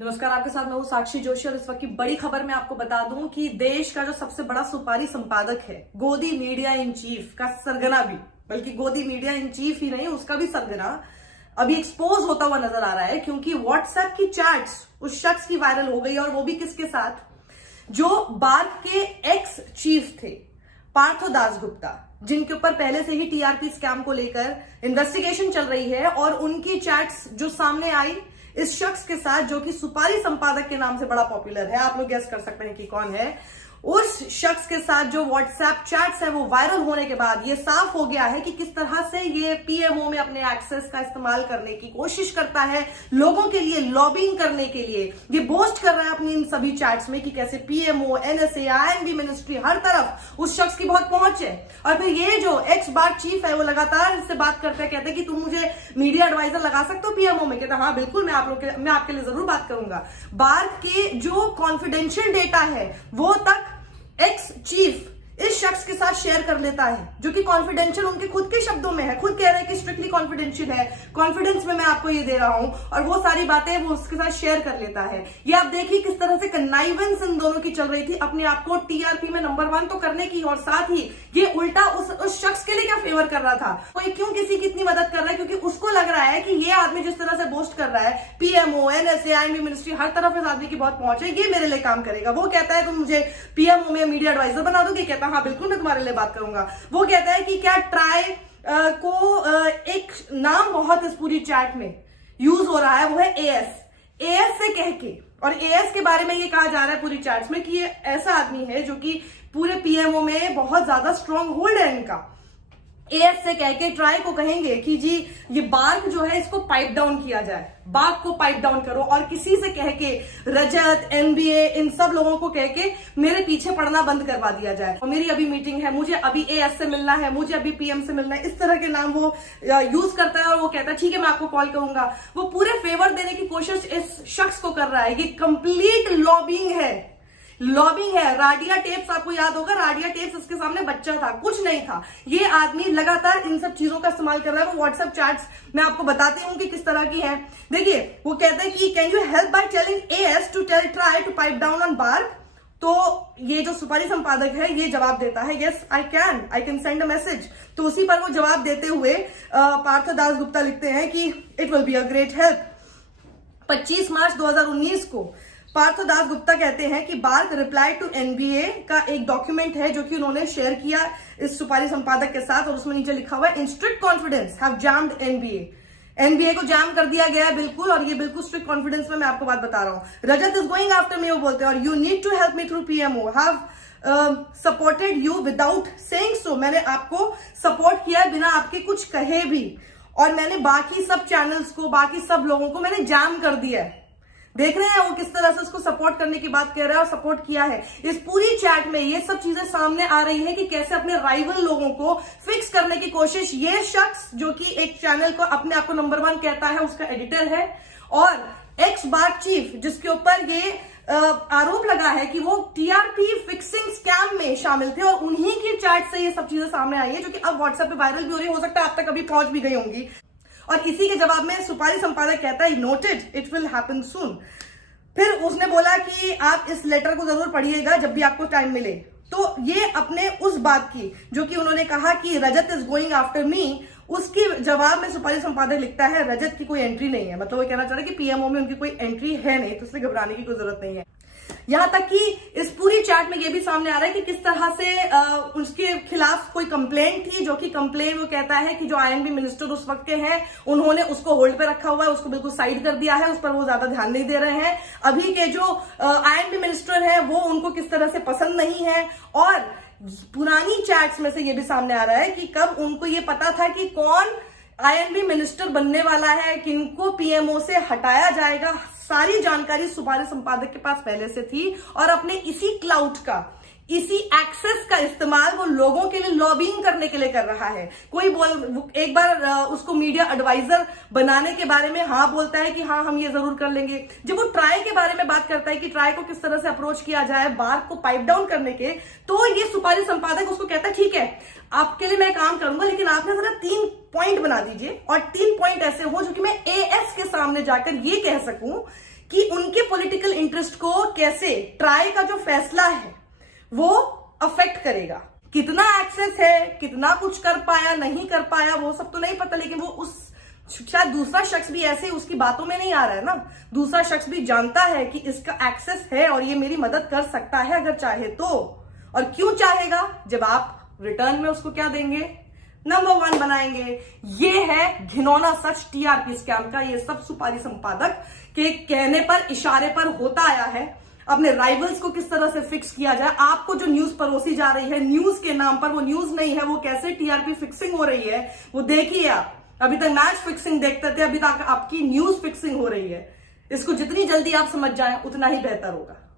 नमस्कार, आपके साथ मैं हूँ साक्षी जोशी और इस वक्त की बड़ी खबर मैं आपको बता दूं कि देश का जो सबसे बड़ा सुपारी संपादक है, गोदी मीडिया इन चीफ का सरगना भी, बल्कि गोदी मीडिया इन चीफ ही नहीं, उसका भी सरगना अभी एक्सपोज होता हुआ नजर आ रहा है। क्योंकि व्हाट्सएप की चैट्स उस शख्स की वायरल हो गई, और वो भी किसके साथ, जो बार्क के एक्स चीफ थे पार्थो दासगुप्ता, जिनके ऊपर पहले से ही टीआरपी स्कैम को लेकर इन्वेस्टिगेशन चल रही है। और उनकी चैट्स जो सामने आई इस शख्स के साथ, जो कि सुपारी संपादक के नाम से बड़ा पॉपुलर है, आप लोग गेस कर सकते हैं कि कौन है, उस शख्स के साथ जो व्हाट्सएप चैट्स है वो वायरल होने के बाद ये साफ हो गया है कि किस तरह से ये पीएमओ में अपने एक्सेस का इस्तेमाल करने की कोशिश करता है, लोगों के लिए लॉबिंग करने के लिए ये बोस्ट कर रहा है अपनी इन सभी चैट्स में कि कैसे पीएमओ, एनएसए, आईएनबी मिनिस्ट्री, हर तरफ उस शख्स की बहुत पहुंच है। और फिर ये जो एक्स बार्क चीफ है वो लगातार इससे बात करते हैं, कहते हैं कि तुम मुझे मीडिया एडवाइजर लगा सकते हो पीएमओ में। कहते हाँ बिल्कुल, मैं आपके लिए जरूर बात करूंगा। बार्क के जो कॉन्फिडेंशियल डेटा है वो तक एक्स चीफ इस शख्स के साथ शेयर कर लेता है, जो कि कॉन्फिडेंशियल उनके खुद के शब्दों में है, खुद कह रहे हैं कि स्ट्रिक्टली कॉन्फिडेंशियल है, कॉन्फिडेंस में मैं आपको ये दे रहा हूं, और वो सारी बातें वो उसके साथ शेयर कर लेता है। ये आप देखिए किस तरह से कन्नाइवेंस इन दोनों की चल रही थी अपने आप को टीआरपी में नंबर 1 तो करने की, और साथ ही ये उल्टा उस शख्स के लिए क्या फेवर कर रहा था, कोई क्यों किसी की इतनी मदद कर रहा है, क्योंकि उसको लग रहा है कि ये आदमी जिस तरह से बोस्ट कर रहा है, पीएमओ, एनएसए, आईएनबी मिनिस्ट्री, हर तरफ इस आदमी की बहुत पहुंच है, ये मेरे लिए काम करेगा। वो कहता है तुम मुझे पीएमओ में मीडिया एडवाइजर बना दोगे, कहता हाँ बिल्कुल मैं तुम्हारे लिए बात करूंगा। वो कहता है कि क्या ट्राई को एक नाम बहुत इस पूरी चैट में यूज हो रहा है, वो है एएस से कह के, और एएस के बारे में ये कहा जा रहा है पूरी चैट्स में कि ये ऐसा आदमी है जो कि पूरे पीएमओ में बहुत ज्यादा स्ट्रॉन्ग होल्ड है इनका। एएस से कह के ट्राई को कहेंगे कि जी ये बार्क जो है इसको पाइप डाउन किया जाए, बार्क को पाइप डाउन करो, और किसी से कह के रजत, एनबीए, इन सब लोगों को कह के मेरे पीछे पड़ना बंद करवा दिया जाए, और मेरी अभी मीटिंग है, मुझे अभी एएस से मिलना है, मुझे अभी पीएम से मिलना है, इस तरह के नाम वो यूज करता है। और वो कहता है ठीक है मैं आपको कॉल करूंगा। वो पूरे फेवर देने की कोशिश इस शख्स को कर रहा है। ये कंप्लीट लॉबिंग है, लॉबिंग है। राडिया टेप्स, आपको याद होगा, राडिया टेप्स इसके सामने बच्चा था, कुछ नहीं था। ये आदमी लगातार इन सब चीजों का इस्तेमाल कर रहा है। वो व्हाट्सएप चैट्स मैं आपको बताती हूँ कि किस तरह की है। देखिए वो कहते हैं कि can you help by telling us to try to pipe down on bark. तो ये जो सुपारी संपादक है ये जवाब देता है yes I can send a message. तो उसी पर वो जवाब देते हुए पार्थो दासगुप्ता लिखते हैं कि it will be a great help. 25 मार्च 2019 को पार्थो दासगुप्ता कहते हैं कि बार्क रिप्लाई टू एनबीए का एक डॉक्यूमेंट है जो कि उन्होंने शेयर किया इस सुपारी संपादक के साथ, और उसमें नीचे लिखा हुआ है in strict confidence have jammed NBA को जैम कर दिया गया है बिल्कुल, और ये बिल्कुल स्ट्रिक्ट कॉन्फिडेंस में मैं आपको बात बता रहा हूं। Rajat is going after me, वो बोलते हैं, और you need to help me through PMO, have supported you without saying so, मैंने आपको सपोर्ट किया बिना आपके कुछ कहे भी, और मैंने बाकी सब चैनल्स को, बाकी सब लोगों को मैंने जैम कर दिया है। देख रहे हैं वो किस तरह से उसको सपोर्ट करने की बात कह रहा है, और सपोर्ट किया है। इस पूरी चैट में ये सब चीजें सामने आ रही है कि कैसे अपने राइवल लोगों को फिक्स करने की कोशिश ये शख्स, जो कि एक चैनल को अपने आप को नंबर 1 कहता है, उसका एडिटर है, और एक्स बार्क चीफ जिसके ऊपर ये आरोप लगा है कि वो टीआरपी फिक्सिंग स्कैम में शामिल थे, और उन्हीं की चैट से ये सब चीजें सामने आई है, जो कि अब व्हाट्सएप पे वायरल भी हो रही है, हो सकता है आप तक अभी पहुंच भी गई होंगी। और इसी के जवाब में सुपारी संपादक कहता है नोटेड, इट विल हैपन सून। फिर उसने बोला कि आप इस लेटर को जरूर पढ़िएगा जब भी आपको टाइम मिले। तो ये अपने उस बात की जो कि उन्होंने कहा कि रजत इज गोइंग आफ्टर मी, उसकी जवाब में सुपारी संपादक लिखता है रजत की कोई एंट्री नहीं है। मतलब वो कहना चाह रहा है कि पीएमओ में उनकी कोई एंट्री है नहीं, तो इसलिए घबराने की कोई जरूरत नहीं है। यहां तक कि इस पूरी चैट में यह भी सामने आ रहा है कि किस तरह से उसके खिलाफ कोई कंप्लेंट थी, जो कि कंप्लेंट वो कहता है कि जो आईएनबी मिनिस्टर उस वक्त के हैं उन्होंने उसको होल्ड पे रखा हुआ है, उसको बिल्कुल साइड कर दिया है, उस पर वो ज्यादा ध्यान नहीं दे रहे हैं। अभी के जो आईएनबी मिनिस्टर है वो उनको किस तरह से पसंद नहीं है। और पुरानी चैट्स में से ये भी सामने आ रहा है कि कब उनको ये पता था कि कौन आईएनबी मिनिस्टर बनने वाला है, किनको पीएमओ से हटाया जाएगा, सारी जानकारी सुपारी संपादक के पास पहले से थी, और अपने इसी क्लाउड का, इसी एक्सेस का इस्तेमाल वो लोगों के लिए लॉबिंग करने के लिए कर रहा है। कोई एक बार उसको मीडिया एडवाइजर बनाने के बारे में हाँ बोलता है कि हाँ हम ये जरूर कर लेंगे। जब वो ट्राई के बारे में बात करता है कि ट्राई को किस तरह से अप्रोच किया जाए बार्क को पाइप डाउन करने के, तो ये सुपारी संपादक उसको कहता है ठीक है आपके लिए मैं काम करूंगा, लेकिन आपने जरा 3 पॉइंट बना दीजिए, और 3 पॉइंट ऐसे हो जो कि मैं एएस के सामने जाकर ये कह सकूं कि उनके पॉलिटिकल इंटरेस्ट को कैसे ट्राई का जो फैसला है वो अफेक्ट करेगा। कितना एक्सेस है, कितना कुछ कर पाया नहीं कर पाया वो सब तो नहीं पता, लेकिन वो उस शायद दूसरा शख्स भी ऐसे उसकी बातों में नहीं आ रहा है ना, दूसरा शख्स भी जानता है कि इसका एक्सेस है और ये मेरी मदद कर सकता है अगर चाहे तो। और क्यों चाहेगा, जब आप रिटर्न में उसको क्या देंगे, नंबर 1 बनाएंगे। ये है घिनौना सच टीआरपी स्कैम का। ये सब सुपारी संपादक के कहने पर, इशारे पर होता आया है। अपने राइवल्स को किस तरह से फिक्स किया जाए, आपको जो न्यूज परोसी जा रही है न्यूज के नाम पर, वो न्यूज नहीं है, वो कैसे टीआरपी फिक्सिंग हो रही है वो देखिए आप। अभी तक मैच फिक्सिंग देखते थे, अभी तक आपकी न्यूज फिक्सिंग हो रही है। इसको जितनी जल्दी आप समझ जाएं उतना ही बेहतर होगा।